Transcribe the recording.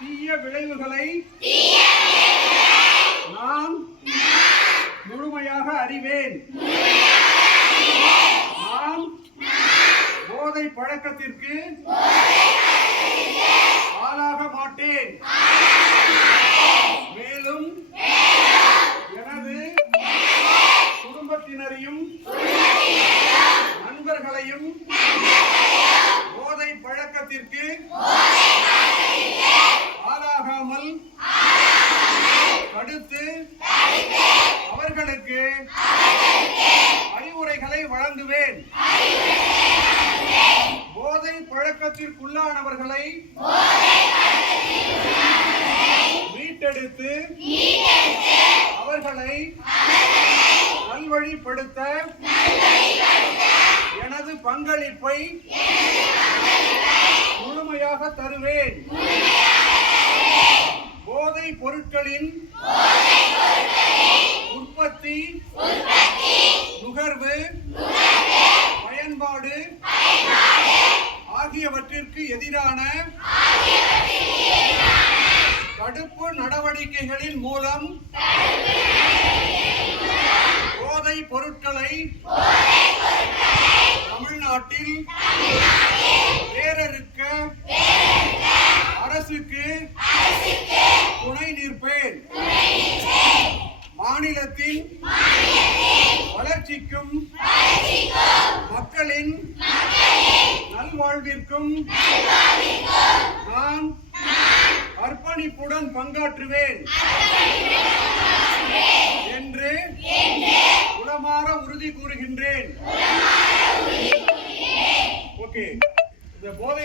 தீய விளைவுகளை நான் முழுமையாக அறிவேன். நான் போதை பழக்கத்திற்கு ஆளாக மாட்டேன். மேலும் எனது குடும்பத்தினரையும் நண்பர்களையும் போதை பழக்கத்திற்கு ஆளாகாமல் தடுத்து அவர்களுக்கு அறிவுரைகளை வழங்குவேன். போதை பழக்கத்திற்குள்ளானவர்களை மீட்டெடுத்து அவர்களை நல்வழிப்படுத்த எனது பங்களிப்பை முழுமையாக தருவேன். போதை பொருட்களின் உற்பத்தி, நுகர்வு, பயன்பாடு ஆகியவற்றிற்கு எதிரான தடுப்பு நடவடிக்கைகளின் மூலம் போதை பொருட்களை தமிழ்நாட்டில் வேரறுக்க அரசுக்கு துணை நிற்பேன். மாநிலத்தின் வளர்ச்சிக்கும் மக்களின் நல்வாழ்விற்கும் நான் அர்ப்பணிப்புடன் பங்காற்றுவேன் என்று உளமாற உறுதி கூறுகின்றேன். ஓகே, இந்த போதை